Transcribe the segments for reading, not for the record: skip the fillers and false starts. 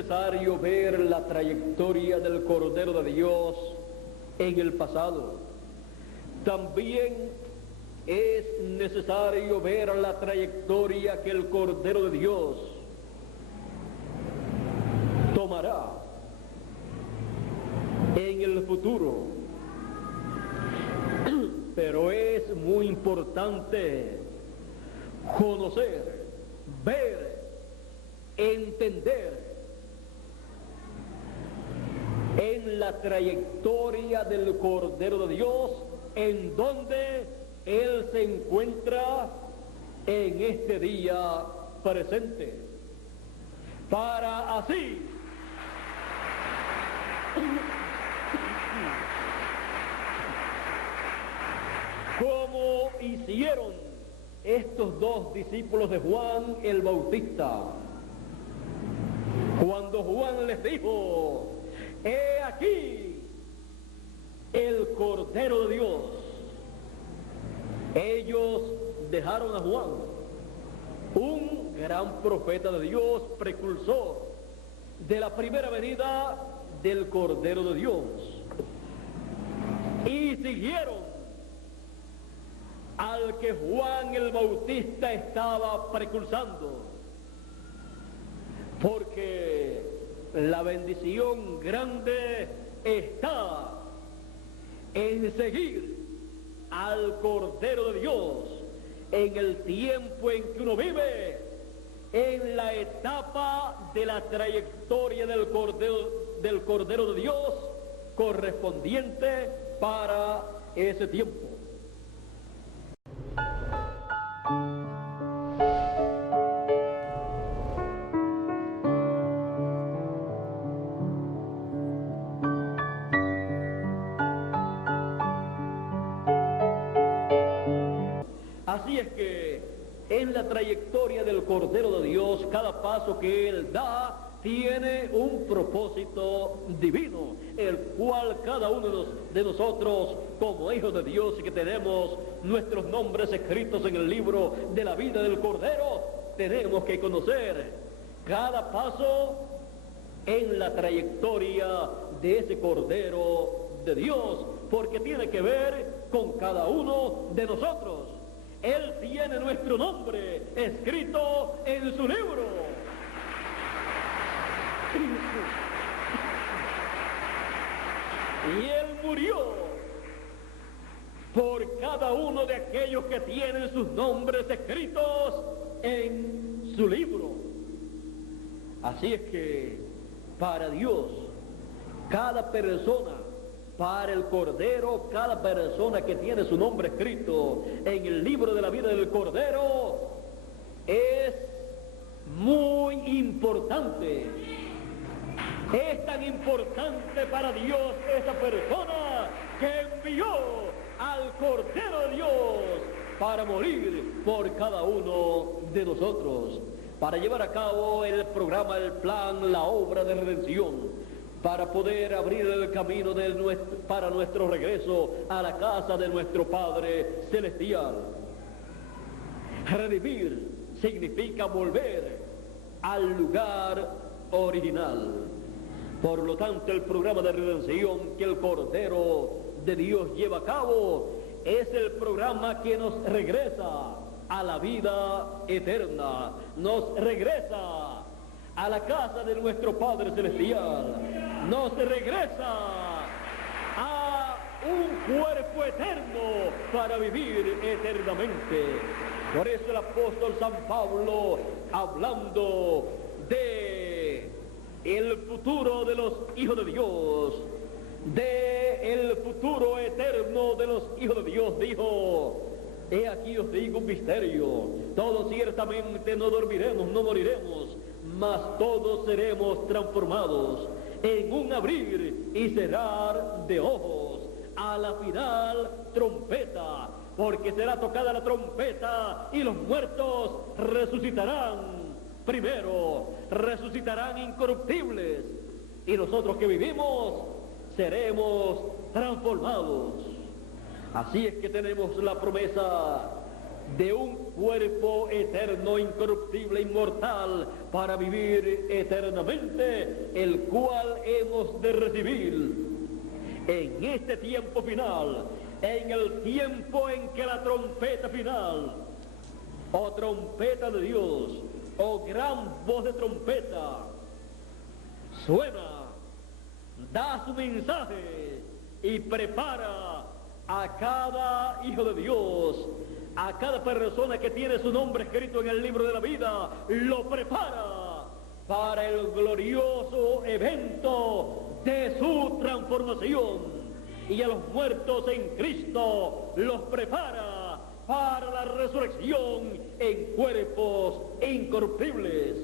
necesario ver la trayectoria del Cordero de Dios en el pasado. También es necesario ver la trayectoria que el Cordero de Dios tomará en el futuro. Pero es muy importante conocer, ver, entender en la trayectoria del Cordero de Dios en donde Él se encuentra en este día presente, para así como hicieron estos dos discípulos de Juan el Bautista, cuando Juan les dijo: he aquí el Cordero de Dios. Ellos dejaron a Juan, un gran profeta de Dios, precursor de la primera venida del Cordero de Dios, y siguieron al que Juan el Bautista estaba precursando, porque la bendición grande está en seguir al Cordero de Dios en el tiempo en que uno vive, en la etapa de la trayectoria del Cordero de Dios correspondiente para ese tiempo. Así es que en la trayectoria del Cordero de Dios, cada paso que Él da tiene un propósito divino, el cual cada uno de nosotros, como hijos de Dios y que tenemos nuestros nombres escritos en el libro de la vida del Cordero, tenemos que conocer cada paso en la trayectoria de ese Cordero de Dios, porque tiene que ver con cada uno de nosotros. Él tiene nuestro nombre escrito en su libro. Y Él murió por cada uno de aquellos que tienen sus nombres escritos en su libro. Así es que para Dios, cada persona, para el Cordero, cada persona que tiene su nombre escrito en el libro de la vida del Cordero, es muy importante. Es tan importante para Dios esa persona que envió al Cordero de Dios para morir por cada uno de nosotros, para llevar a cabo el programa, el plan, la obra de redención, para poder abrir el camino para nuestro regreso a la casa de nuestro Padre Celestial. Redimir significa volver al lugar original. Por lo tanto, el programa de redención que el Cordero de Dios lleva a cabo es el programa que nos regresa a la vida eterna, nos regresa a la casa de nuestro Padre Celestial, nos regresa a un cuerpo eterno para vivir eternamente. Por eso el apóstol San Pablo, hablando de el futuro de los hijos de Dios, de el futuro eterno de los hijos de Dios, dijo: he aquí os digo un misterio, todos ciertamente no dormiremos, no moriremos, mas todos seremos transformados en un abrir y cerrar de ojos, a la final trompeta, porque será tocada la trompeta y los muertos resucitarán. Primero, resucitarán incorruptibles, y nosotros que vivimos seremos transformados. Así es que tenemos la promesa de un cuerpo eterno, incorruptible, inmortal, para vivir eternamente, el cual hemos de recibir en este tiempo final, en el tiempo en que la trompeta final, o trompeta de Dios, o gran voz de trompeta, suena, da su mensaje y prepara a cada hijo de Dios, a cada persona que tiene su nombre escrito en el libro de la vida, lo prepara para el glorioso evento de su transformación. Y a los muertos en Cristo los prepara para la resurrección en cuerpos incorruptibles.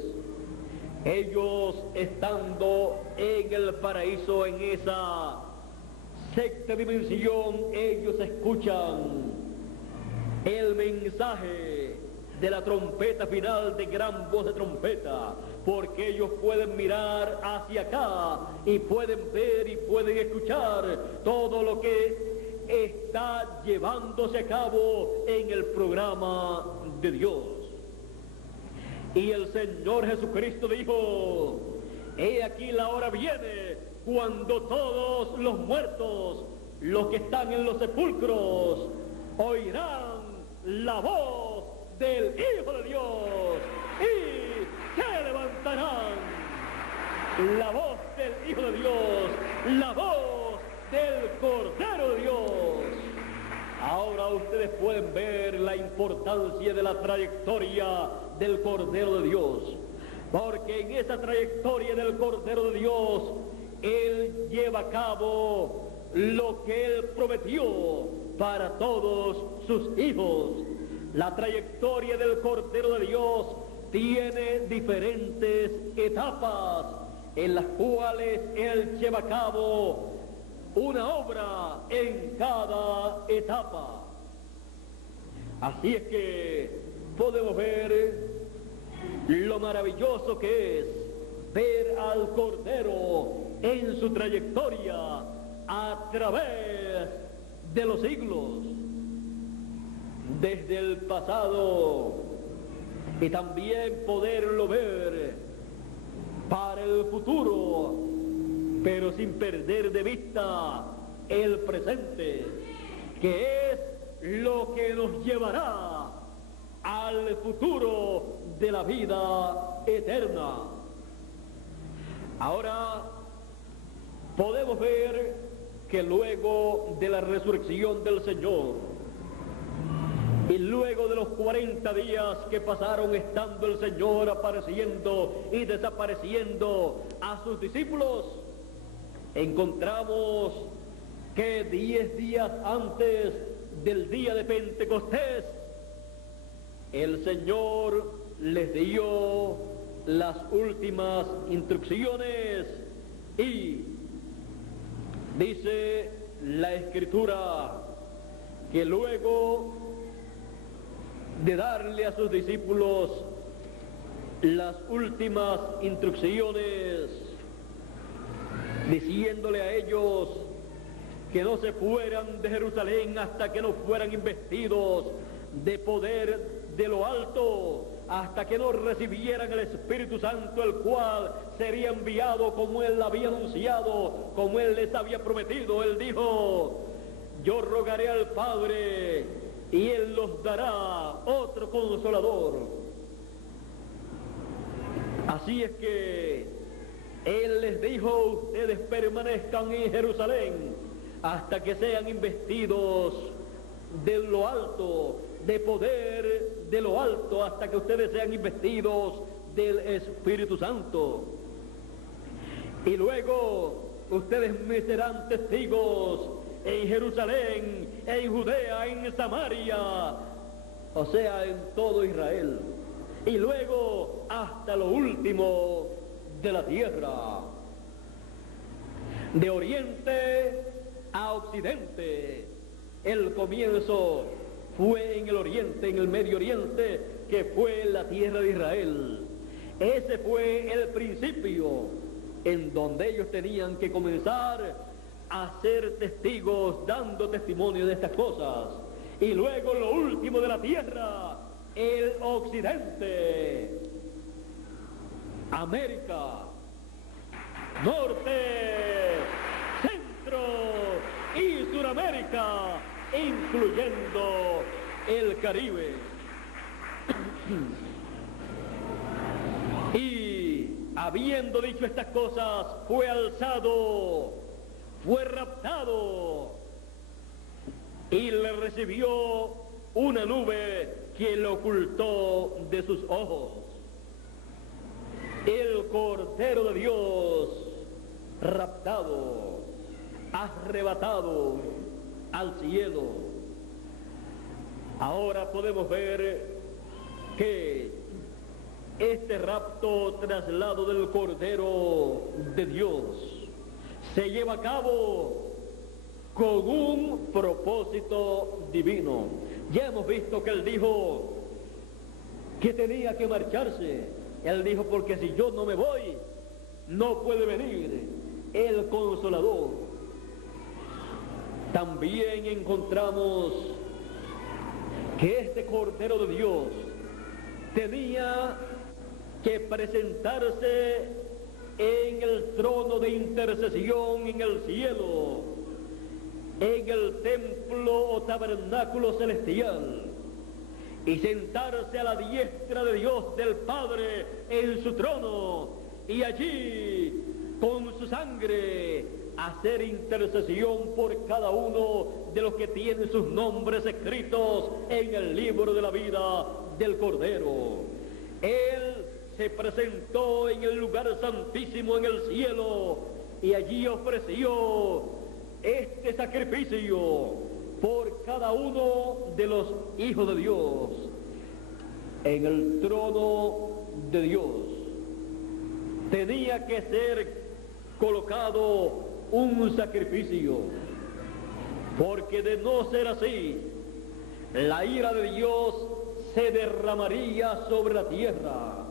Ellos, estando en el paraíso, en esa sexta dimensión, ellos escuchan el mensaje de la trompeta final, de gran voz de trompeta, porque ellos pueden mirar hacia acá y pueden ver y pueden escuchar todo lo que está llevándose a cabo en el programa de Dios. Y el Señor Jesucristo dijo: he aquí la hora viene cuando todos los muertos, los que están en los sepulcros, oirán la voz del Hijo de Dios y se levantarán. La voz del Hijo de Dios, la voz del Cordero de Dios. Ahora ustedes pueden ver la importancia de la trayectoria del Cordero de Dios, porque en esa trayectoria del Cordero de Dios, Él lleva a cabo lo que Él prometió para todos sus hijos. La trayectoria del Cordero de Dios tiene diferentes etapas en las cuales Él lleva a cabo una obra en cada etapa. Así es que podemos ver lo maravilloso que es ver al Cordero en su trayectoria a través de los siglos, desde el pasado, y también poderlo ver para el futuro, pero sin perder de vista el presente, que es lo que nos llevará al futuro de la vida eterna. Ahora podemos ver que luego de la resurrección del Señor y luego de los 40 días que pasaron estando el Señor apareciendo y desapareciendo a sus discípulos, encontramos que 10 días antes del día de Pentecostés, el Señor les dio las últimas instrucciones y dice la Escritura que luego de darle a sus discípulos las últimas instrucciones, diciéndole a ellos que no se fueran de Jerusalén hasta que no fueran investidos de poder de lo alto, hasta que no recibieran el Espíritu Santo, el cual sería enviado como Él había anunciado, como Él les había prometido. Él dijo: yo rogaré al Padre y Él los dará otro consolador. Así es que Él les dijo: ustedes permanezcan en Jerusalén hasta que sean investidos de lo alto, de poder de lo alto, hasta que ustedes sean investidos del Espíritu Santo. Y luego ustedes me serán testigos en Jerusalén, en Judea, en Samaria, o sea, en todo Israel, y luego hasta lo último de la tierra. De oriente a occidente. El comienzo fue en el oriente, en el Medio Oriente, que fue la tierra de Israel. Ese fue el principio en donde ellos tenían que comenzar a ser testigos, dando testimonio de estas cosas. y luego lo último de la tierra, el occidente, América, norte, centro y Suramérica, incluyendo el Caribe. Y habiendo dicho estas cosas, fue alzado, fue raptado, y le recibió una nube que lo ocultó de sus ojos. El Cordero de Dios, raptado, arrebatado al cielo. Ahora podemos ver que este rapto, traslado del Cordero de Dios, se lleva a cabo con un propósito divino. Ya hemos visto que él dijo que tenía que marcharse. Él dijo, porque si yo no me voy, no puede venir el Consolador. También encontramos que este Cordero de Dios tenía que presentarse en el trono de intercesión en el cielo, en el templo o tabernáculo celestial, y sentarse a la diestra de Dios del Padre en su trono, y allí con su sangre hacer intercesión por cada uno de los que tienen sus nombres escritos en el libro de la vida del Cordero. Él se presentó en el lugar santísimo en el cielo y allí ofreció este sacrificio por cada uno de los hijos de Dios en el trono de Dios. Tenía que ser colocado un sacrificio, porque de no ser así, la ira de Dios se derramaría sobre la tierra.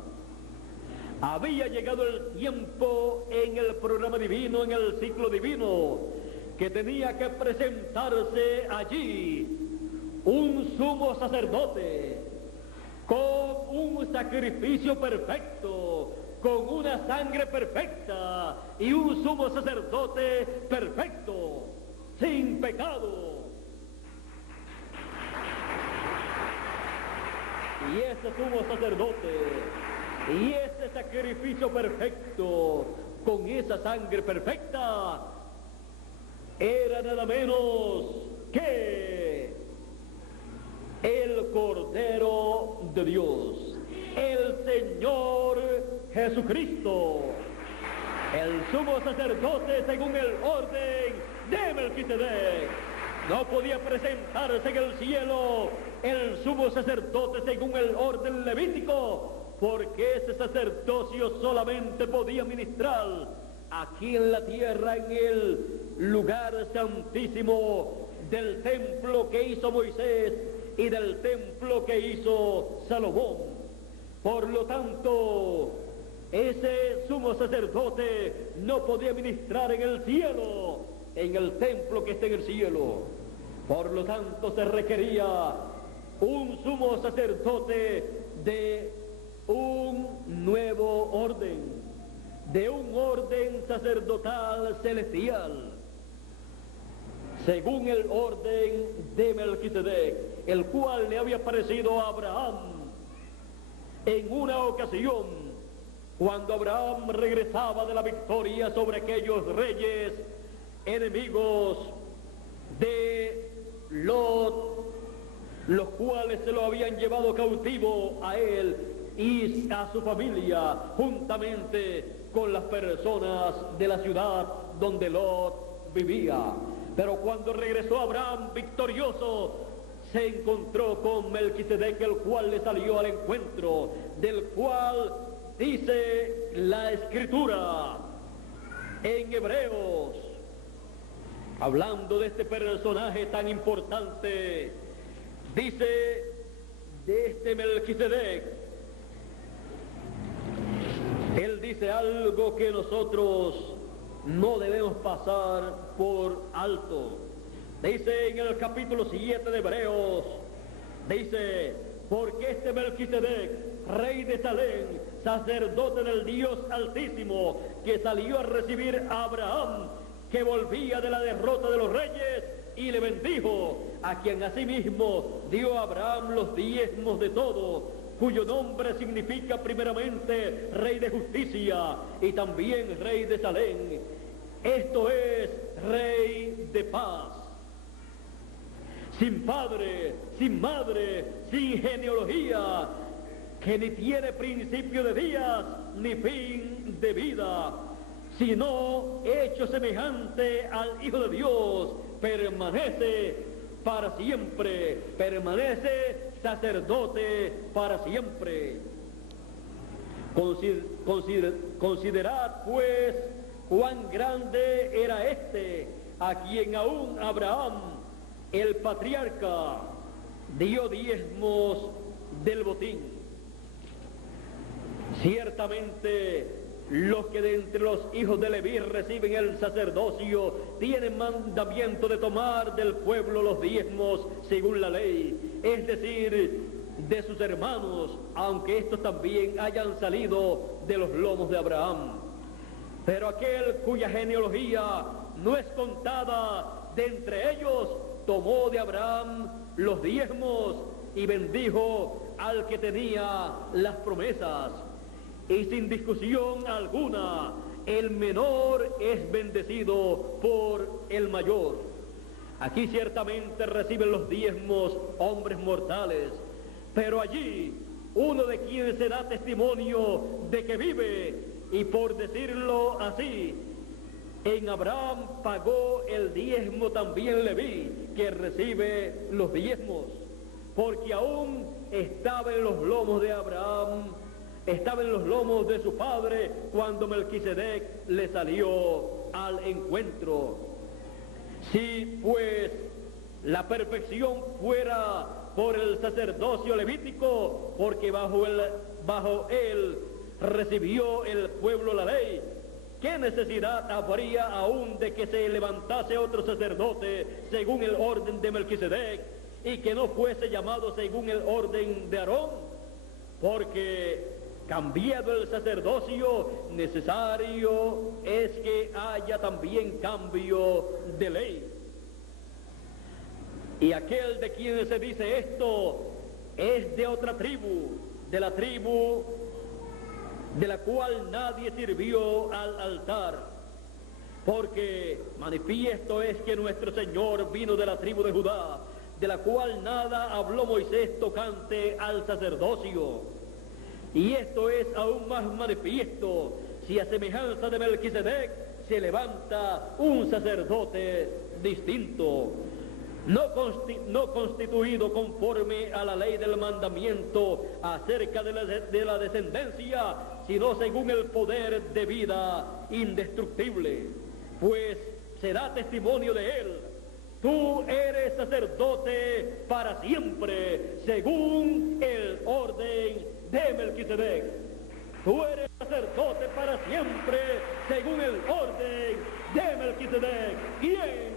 Había llegado el tiempo en el programa divino, en el ciclo divino, que tenía que presentarse allí un sumo sacerdote con un sacrificio perfecto, con una sangre perfecta y un sumo sacerdote perfecto, sin pecado. Y ese sumo sacerdote y ese sacrificio perfecto, con esa sangre perfecta, era nada menos que el Cordero de Dios, el Señor Jesucristo, el sumo sacerdote según el orden de Melquisedec. No podía presentarse en el cielo el sumo sacerdote según el orden levítico, porque ese sacerdocio solamente podía ministrar aquí en la tierra, en el lugar santísimo del templo que hizo Moisés y del templo que hizo Salomón. Por lo tanto, ese sumo sacerdote no podía ministrar en el cielo, en el templo que está en el cielo. Por lo tanto, se requería un sumo sacerdote de un nuevo orden, de un orden sacerdotal celestial, según el orden de Melquisedec, el cual le había parecido a Abraham en una ocasión, cuando Abraham regresaba de la victoria sobre aquellos reyes enemigos de Lot, los cuales se lo habían llevado cautivo a él y a su familia, juntamente con las personas de la ciudad donde Lot vivía. Pero cuando regresó Abraham victorioso, se encontró con Melquisedec, el cual le salió al encuentro, del cual dice la Escritura en Hebreos, hablando de este personaje tan importante, dice de este Melquisedec, él dice algo que nosotros no debemos pasar por alto. Dice en el capítulo 7 de Hebreos, dice, porque este Melquisedec, rey de Salem, sacerdote del Dios Altísimo, que salió a recibir a Abraham, que volvía de la derrota de los reyes, y le bendijo, a quien asimismo dio a Abraham los diezmos de todo, cuyo nombre significa primeramente Rey de Justicia y también Rey de Salem. Esto es Rey de Paz. Sin padre, sin madre, sin genealogía, que ni tiene principio de días ni fin de vida, sino hecho semejante al Hijo de Dios, permanece para siempre, permanece sacerdote para siempre. Considerad pues cuán grande era este, a quien aún Abraham, el patriarca, dio diezmos del botín. Ciertamente los que de entre los hijos de Leví reciben el sacerdocio tienen mandamiento de tomar del pueblo los diezmos según la ley, es decir, de sus hermanos, aunque estos también hayan salido de los lomos de Abraham. Pero aquel cuya genealogía no es contada de entre ellos, tomó de Abraham los diezmos y bendijo al que tenía las promesas. Y sin discusión alguna, el menor es bendecido por el mayor. Aquí ciertamente reciben los diezmos hombres mortales, pero allí uno de quienes se da testimonio de que vive, y por decirlo así, en Abraham pagó el diezmo también Leví, que recibe los diezmos, porque aún estaba en los lomos de Abraham, estaba en los lomos de su padre cuando Melquisedec le salió al encuentro. Si pues la perfección fuera por el sacerdocio levítico, porque bajo él recibió el pueblo la ley, ¿qué necesidad habría aún de que se levantase otro sacerdote según el orden de Melquisedec y que no fuese llamado según el orden de Aarón? Porque cambiado el sacerdocio, necesario es que haya también cambio de ley. Y aquel de quien se dice esto es de otra tribu, de la tribu de la cual nadie sirvió al altar, porque manifiesto es que nuestro Señor vino de la tribu de Judá, de la cual nada habló Moisés tocante al sacerdocio. Y esto es aún más manifiesto si a semejanza de Melquisedec se levanta un sacerdote distinto, no constituido conforme a la ley del mandamiento acerca de la descendencia, sino según el poder de vida indestructible, pues se da testimonio de él: tú eres sacerdote para siempre, según el orden de Melquisedec. Tú eres sacerdote para siempre, según el orden de Melquisedec. ¿Quién?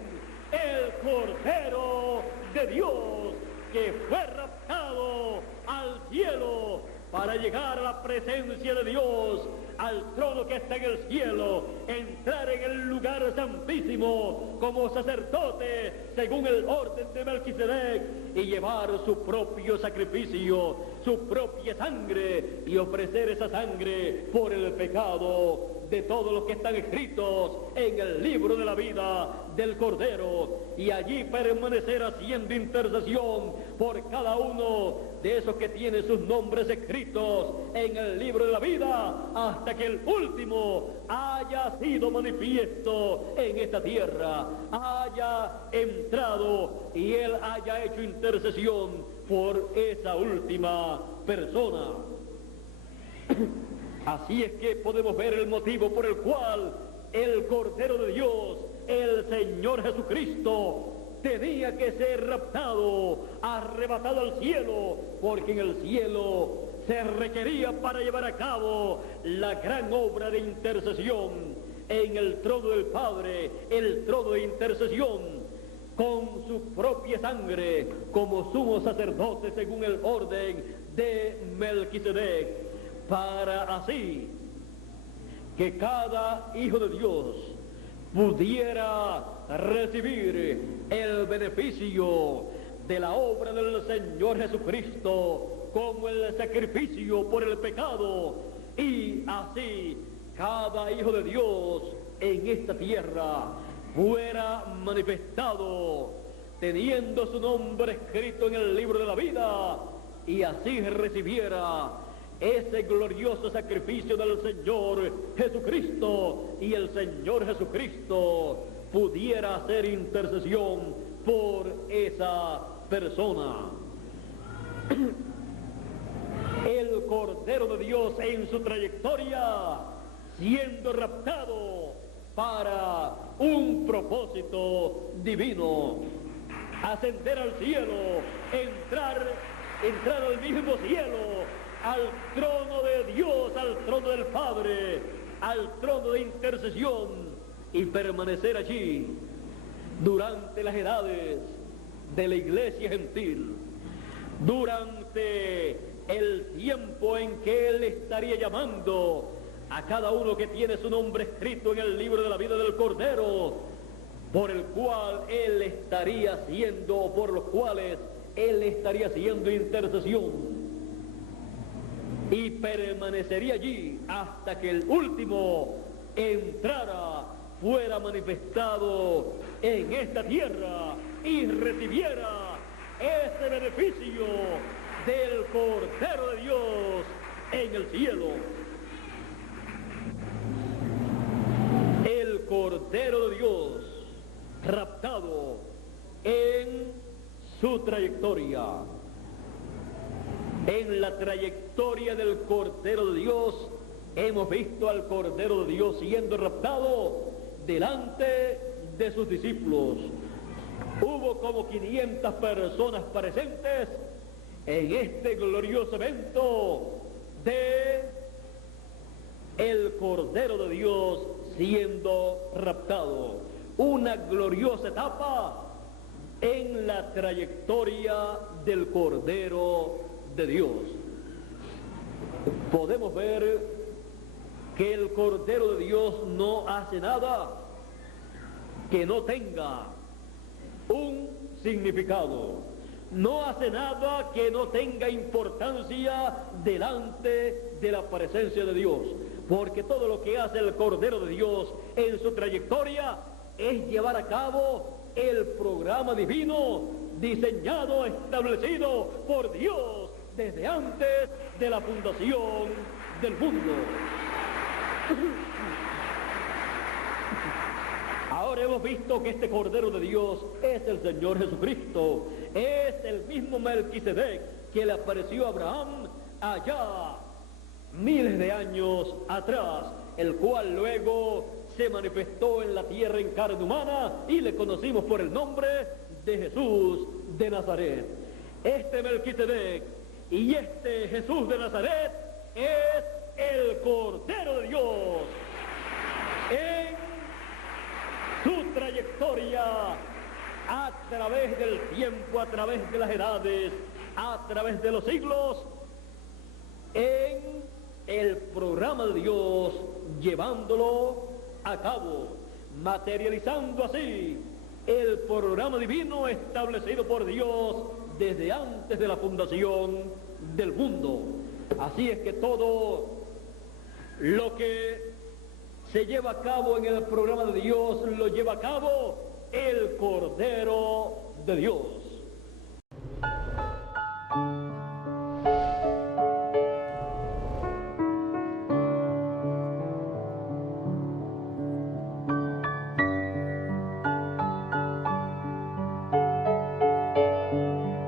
El Cordero de Dios, que fue raptado al cielo para llegar a la presencia de Dios, al trono que está en el cielo, entrar en el lugar santísimo como sacerdote según el orden de Melquisedec y llevar su propio sacrificio, su propia sangre, y ofrecer esa sangre por el pecado de todos los que están escritos en el libro de la vida del Cordero, y allí permanecer haciendo intercesión por cada uno de esos que tienen sus nombres escritos en el libro de la vida, hasta que el último haya sido manifiesto en esta tierra, haya entrado y él haya hecho intercesión por esa última persona. Así es que podemos ver el motivo por el cual el Cordero de Dios, el Señor Jesucristo, tenía que ser raptado, arrebatado al cielo, porque en el cielo se requería para llevar a cabo la gran obra de intercesión en el trono del Padre, el trono de intercesión. con su propia sangre como sumo sacerdote según el orden de Melquisedec, para así que cada hijo de Dios pudiera recibir el beneficio de la obra del Señor Jesucristo como el sacrificio por el pecado, y así cada hijo de Dios en esta tierra fuera manifestado teniendo su nombre escrito en el libro de la vida, y así recibiera ese glorioso sacrificio del Señor Jesucristo, y el Señor Jesucristo pudiera hacer intercesión por esa persona. El Cordero de Dios en su trayectoria, siendo raptado para un propósito divino, ascender al cielo, entrar al mismo cielo, al trono de Dios, al trono del Padre, al trono de intercesión, y permanecer allí durante las edades de la iglesia gentil, durante el tiempo en que Él estaría llamando a cada uno que tiene su nombre escrito en el libro de la vida del Cordero, por el cual Él estaría haciendo, o por los cuales Él estaría haciendo intercesión, y permanecería allí hasta que el último entrara, fuera manifestado en esta tierra y recibiera ese beneficio del Cordero de Dios en el cielo. El Cordero de Dios raptado en su trayectoria. En la trayectoria del Cordero de Dios hemos visto al Cordero de Dios siendo raptado delante de sus discípulos. Hubo como 500 personas presentes en este glorioso evento de el Cordero de Dios siendo raptado. Una gloriosa etapa en la trayectoria del Cordero de Dios. Podemos ver que el Cordero de Dios no hace nada que no tenga un significado. No hace nada que no tenga importancia delante de la presencia de Dios, porque todo lo que hace el Cordero de Dios en su trayectoria es llevar a cabo el programa divino diseñado, establecido por Dios desde antes de la fundación del mundo. Ahora hemos visto que este Cordero de Dios es el Señor Jesucristo, es el mismo Melquisedec que le apareció a Abraham allá miles de años atrás, el cual luego se manifestó en la tierra en carne humana y le conocimos por el nombre de Jesús de Nazaret. Este Melquisedec y este Jesús de Nazaret es el Cordero de Dios en su trayectoria a través del tiempo, a través de las edades, a través de los siglos, en el programa de Dios, llevándolo a cabo, materializando así el programa divino establecido por Dios desde antes de la fundación del mundo. Así es que todo lo que se lleva a cabo en el programa de Dios lo lleva a cabo el Cordero de Dios.